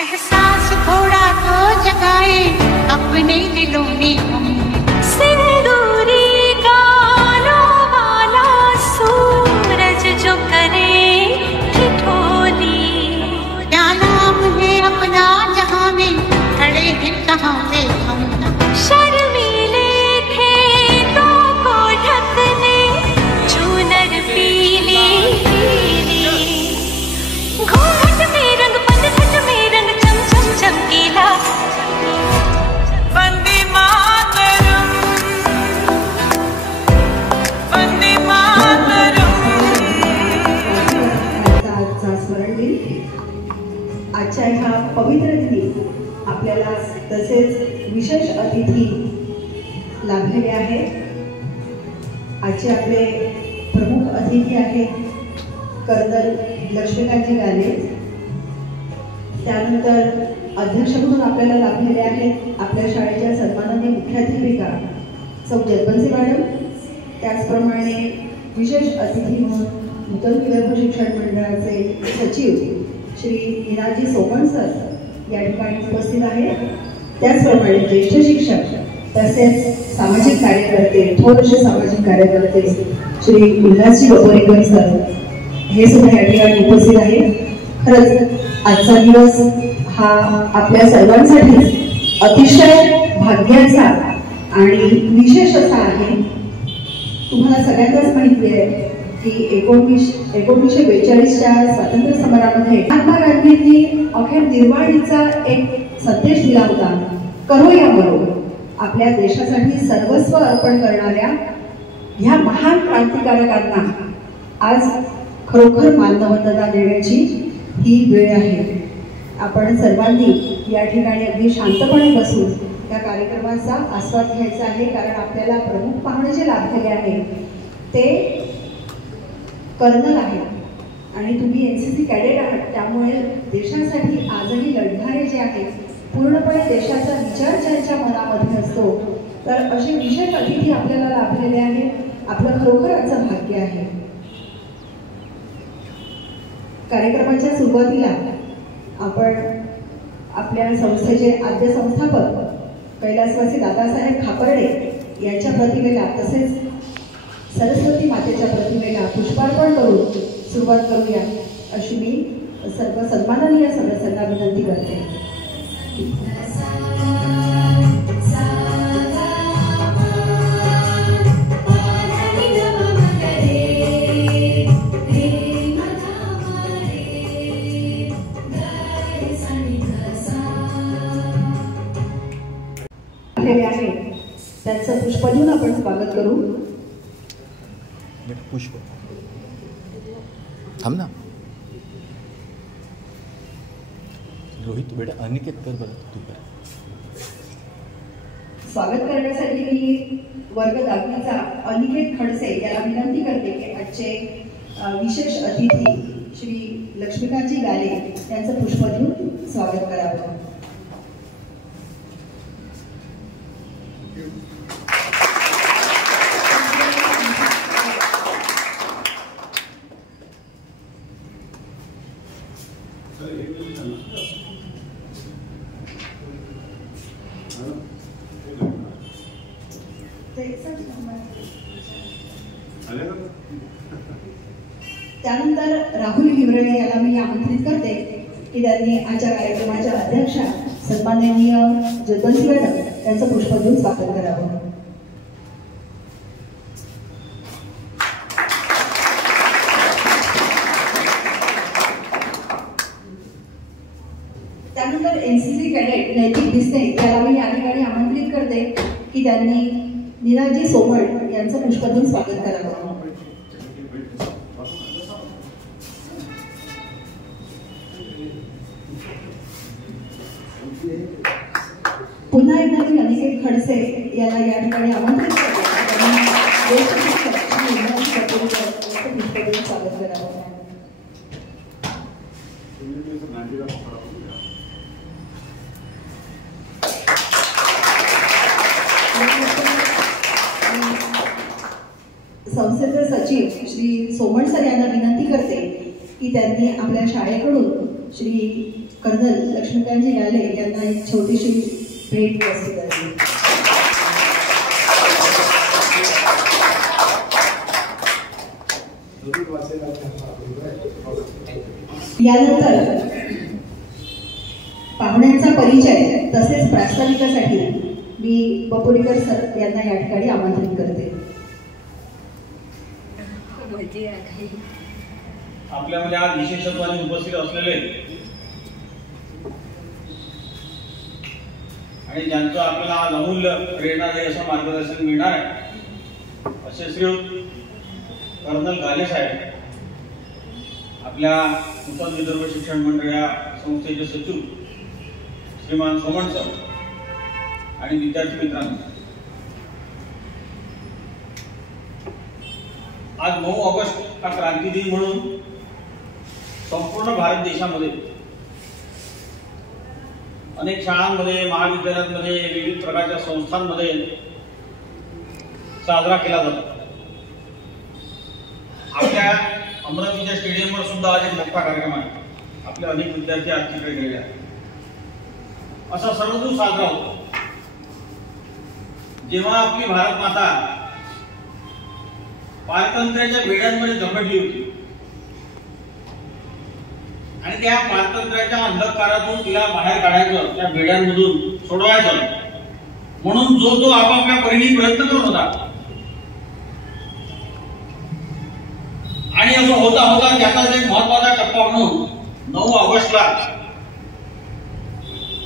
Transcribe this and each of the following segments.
एहसास थोड़ा तो जगाए अपने दिलों में हम। सिंदूरी गालों वाला सूरज जो करे ठिठोली, क्या नाम है अपना जहां में खड़े हैं कहां पे हम। शर्मीले थे तो को ढकने चूनर पीली पीली, घूंघट में रंग पनघट में रंग चम चम चमकीला। वंदे मातरम, वंदे मातरम। आजचा स्मरण दिन, आजच्या ह्या पवित्र दिनी आपल्याला तसेच विशेष अतिथी लाभलेले आहेत। आजचे आपले प्रमुख अतिथी आहेत कर्नल लक्ष्मीकांतजी गाले। त्यानंतर अध्यक्ष म्हणून आपल्याला लाभलेले आहेत आपल्या शाळेच्या सन्माननीय मुख्याध्यापिका सौ जगबन्सी मॅडम। त्याचप्रमाणे विशेष अतिथी म्हणून नूतन विदर्भ शिक्षण मंडळाचे सचिव श्री निनाजी सोमण सर या ठिकाणी उपस्थित आहेत। त्याचप्रमाणे ज्येष्ठ शिक्षक तसेच सामाजिक कार्यकर्ते, थोर असे सामाजिक कार्यकर्ते श्री उल्हासजी बपोरेकर सर हे सुद्धा या ठिकाणी उपस्थित आहेत। खरंच आजचा दिवस हा आपल्या सर्वांसाठी अतिशय भाग्याचा आणि विशेष असा आहे। तुम्हाला सगळ्यांनाच माहिती आहे की 1942च्या स्वातंत्र्य समरामध्ये महात्मा गांधींनी अखेर निर्वाणीचा एक संदेश दिला होता, करो या मरो। आपल्या देशासाठी सर्वस्व अर्पण करणाऱ्या ह्या महान क्रांतिकारकांना आज खरोखर मानवंदना देण्याची ही वेळ आहे। आपण सर्वांनी या ठिकाणी अगदी शांतपणे बसून या कार्यक्रमाचा आस्वाद घ्यायचा आहे, कारण आपल्याला प्रमुख पाहुणे जे लाभलेले आहेत ते कर्नल आहेत आणि तुम्ही NCC कॅडेट आहात। त्यामुळे देशासाठी आजही लढणारे जे आहेत, पूर्णपणे देशाचा विचार ज्यांच्या मनामध्ये असतो, तर असे विशेष अतिथी आपल्याला लाभलेले आहेत। आपलं खरोखर आजचं भाग्य आहे। कार्यक्रमाच्या सुरुवातीला आपण आपल्या संस्थेचे आद्य संस्थापक कैलासवासी दादासाहेब खापर्डे यांच्या प्रतिमेला तसेच सरस्वती मातेच्या प्रतिमेला पुष्पार्पण करून सुरुवात करूया अशी मी सर्व सन्माननीय सदस्यांना विनंती करते। त्यांचं पुष्प देऊन आपण स्वागत करू। पुष्प थांब ना रोहित बेटा, अनिकेत कर बरं, तू कर। स्वागत करण्यासाठी मी वर्ग 10वीचा अनिकेत खडसे याला विनंती करते की आजचे विशेष अतिथी श्री लक्ष्मीकांतजी गाले यांचं पुष्प देऊन स्वागत करावं। त्यानंतर राहुल हिवरे याला मी आमंत्रित करते की त्यांनी आजच्या कार्यक्रमाच्या अध्यक्षा सन्माननीय जगबन्सी मॅडम यांचं पुष्प देऊन स्वागत करावं। त्यानंतर NCC कॅडेट नैतिक दिसणे याला मी या ठिकाणी आमंत्रित करते की त्यांनी निनाजी सोमण यांचं पुष्प देऊन स्वागत करावं। पुन्हा एकदा मी अनिकेत खडसे याला या ठिकाणी आमंत्रित करते पुष्प देऊन स्वागत करावं। संस्थेचे सचिव श्री सोमण सर यांना विनंती करते की त्यांनी आपल्या शाळेकडून श्री कर्नल लक्ष्मीकांतजी गाले यांना एक छोटीशी भेट प्रस्तुत करते. यानंतर पाहुण्यांचा परिचय तसेच प्रास्ताविकासाठी मी बपुरीकर सर यांना या ठिकाणी आमंत्रित करते. आपल्यामध्ये आज विशेषत्वाने उपस्थित असलेले आणि ज्यांचं आपल्याला आज अमूल्य प्रेरणादायी असं मार्गदर्शन मिळणार आहे असे श्रीयुत कर्नल गाले साहेब, आपल्या नूतन विदर्भ शिक्षण मंडळ या संस्थेचे सचिव श्रीमान सोमण सर आणि विद्यार्थी मित्रांनो, आज 9 ऑगस्ट हा क्रांती दिन म्हणून संपूर्ण भारत देशामध्ये अनेक शाळांमध्ये, महाविद्यालयांमध्ये, विविध प्रकारच्या संस्थांमध्ये साजरा केला जातो. आपल्या अमरावतीच्या स्टेडियमवर सुद्धा आज एक मोठा कार्यक्रम आहे. आपले अनेक विद्यार्थी आज तिकडे गेलेले आहेत. असा सर्वदूर साजरा होतो. जेव्हा आपली भारत माता पारतंत्र्याच्या वेड्यांमध्ये झगडली होती आणि त्या पारतंत्र्याच्या अंधकारातून तिला बाहेर काढायचं, त्या वेड्यांमधून सोडवायचं म्हणून जो आपापल्या परीने प्रयत्न करत होता आणि असं होता होता त्याचाच एक महत्वाचा टप्पा म्हणून 9 ऑगस्टला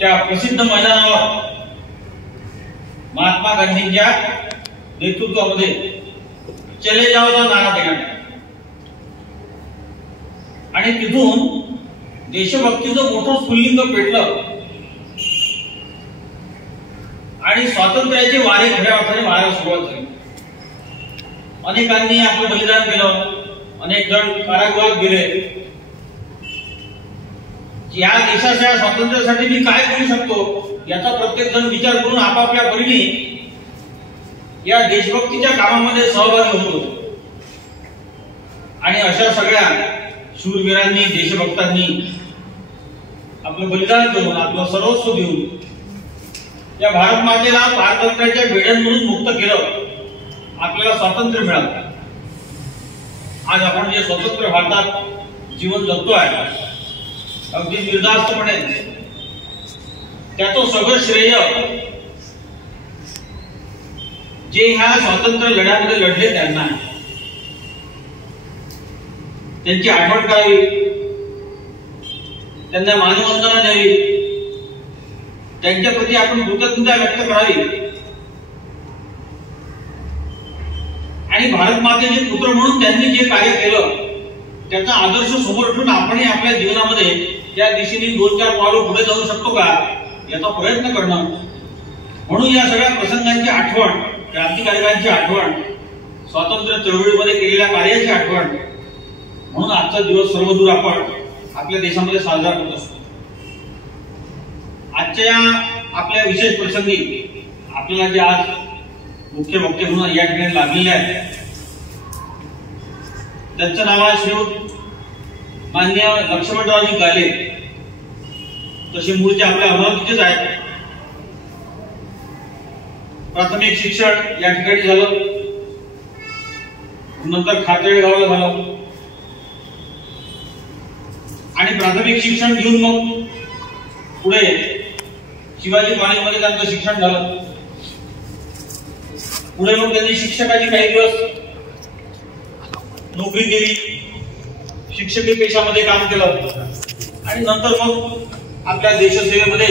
त्या प्रसिद्ध मैदानावर महात्मा गांधींच्या नेतृत्वामध्ये चले जाओचा नारा देण्यात आणि तिथून देशभक्तीचं मोठं स्फुल्लिंग पेटलं आणि स्वातंत्र्याचे वारे खऱ्या अर्थाने वाहायला सुरुवात झाली. अनेकांनी आपलं बलिदान केलं, अनेक जण कारागृहात गेले. या देशाच्या स्वातंत्र्यासाठी मी काय करू शकतो याचा प्रत्येक जण विचार करून आपापल्या परीने या देशभक्तीच्या कामामध्ये सहभागी होतो आणि अशा सगळ्या शूरवीरांनी, देशभक्तांनी आपलं बलिदान करून, आपलं सर्वस्व देऊन या भारत मातेला पारतंत्र्याच्या बेड्यांमधून मुक्त केलं. आपल्याला स्वातंत्र्य मिळालं. आज आपण जे स्वतंत्र भारतात जीवन जगतोय अगदी निर्धास्तपणे त्याचं सगळं श्रेय जे ह्या स्वातंत्र्य लढ्यामध्ये लढले त्यांना, त्यांची आठवण करावी, त्यांना मानवंदना द्यावी, त्यांच्या प्रति आपण कृतज्ञता व्यक्त करावी आणि भारत मातेचे पुत्र म्हणून त्यांनी जे कार्य केलं त्याचा आदर्श समोर ठेवून आपणही आपल्या जीवनामध्ये त्या दिशेने 2-4 पावलं पुढे जाऊ शकतो का याचा प्रयत्न करणं. म्हणून या सगळ्या प्रसंगांची आठवण, क्रांतिकारकांची आठवण, स्वातंत्र्य चळवळीमध्ये केलेल्या कार्याची आठवण म्हणून आजचा दिवस सर्वदूर आपण आपल्या देशामध्ये साजरा करत असतो. आजच्या आपल्या विशेष प्रसंगी आपल्याला जे आज मुख्य वक्ते म्हणून या ठिकाणी लागलेले आहेत त्यांचं नाव आहे श्रीयुत मान्य लक्ष्मणरावजी गाले. तसे मूळचे आपल्या अमरावतीचेच आहेत. प्राथमिक शिक्षण या ठिकाणी झालं, नंतर खातेळगावला झालं आणि प्राथमिक शिक्षण घेऊन मग पुढे शिवाजी कॉलेजमध्ये त्यांचं शिक्षण झालं. पुढे मग त्यांनी शिक्षकाची काही दिवस नोकरी केली, शिक्षकी पेशामध्ये काम केलं आणि नंतर मग आपल्या देशसेवेमध्ये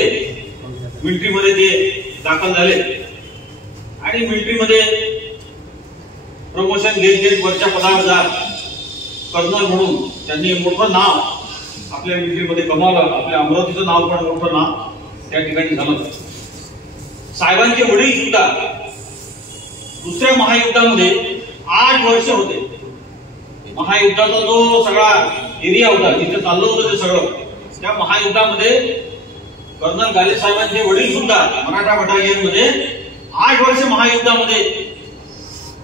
मिलिटरीमध्ये ते दाखल झाले आणि मिलिटरीमध्ये प्रमोशन घेत वरच्या पदावर जात कर्नल म्हणून त्यांनी मोठं नाव आपल्या मिलिटरीमध्ये कमावलं. आपल्या अमरावतीचं नाव पण मोठं नाव त्या ठिकाणी झालं. साहेबांचे वडील सुद्धा दुसऱ्या महायुद्धामध्ये 8 वर्ष होते. महायुद्धाचा जो सगळा एरिया होता जिथे चाललं होतं ते सगळं, त्या महायुद्धामध्ये कर्नल गाले साहेबांचे वडील सुद्धा मराठा बटालियनमध्ये 8 वर्ष महायुद्धामध्ये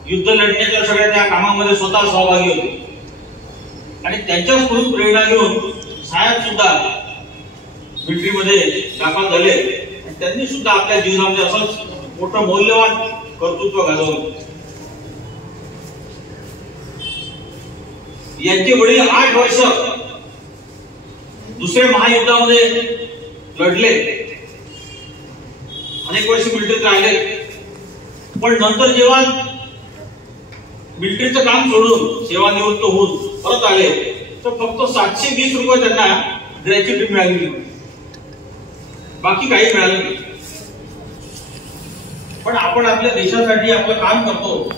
युद्ध लढण्याच्या सगळ्या त्या कामामध्ये स्वतः सहभागी होते आणि त्यांच्याकडून प्रेरणा घेऊन साहेब सुद्धा मिलिटरीमध्ये दाखल झाले आणि त्यांनी सुद्धा आपल्या जीवनामध्ये असंच मोठं मौल्यवान कर्तृत्व गाजवलं. यांचे वडील 8 वर्ष दुसऱ्या महायुद्धामध्ये लढले, अनेक वर्ष मिलिटरीत राहिले, पण नंतर जेव्हा मिलिटरीचं काम सोडून सेवानिवृत्त होऊन परत आले तर फक्त 720 रुपये त्यांना ग्रॅच्युटी मिळाली, बाकी काही मिळालं नाही. पण आपण आपल्या देशासाठी आपलं काम करतो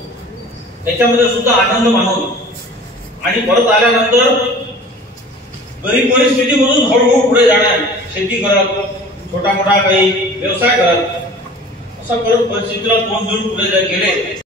त्याच्यामध्ये सुद्धा आनंद मानवतो आणि परत आल्यानंतर गरीब परिस्थितीमधून हळूहळू पुढे जाणार, शेती करत, छोटा मोठा काही व्यवसाय करत, असं करत परिस्थितीला तोंड देऊन पुढे गेले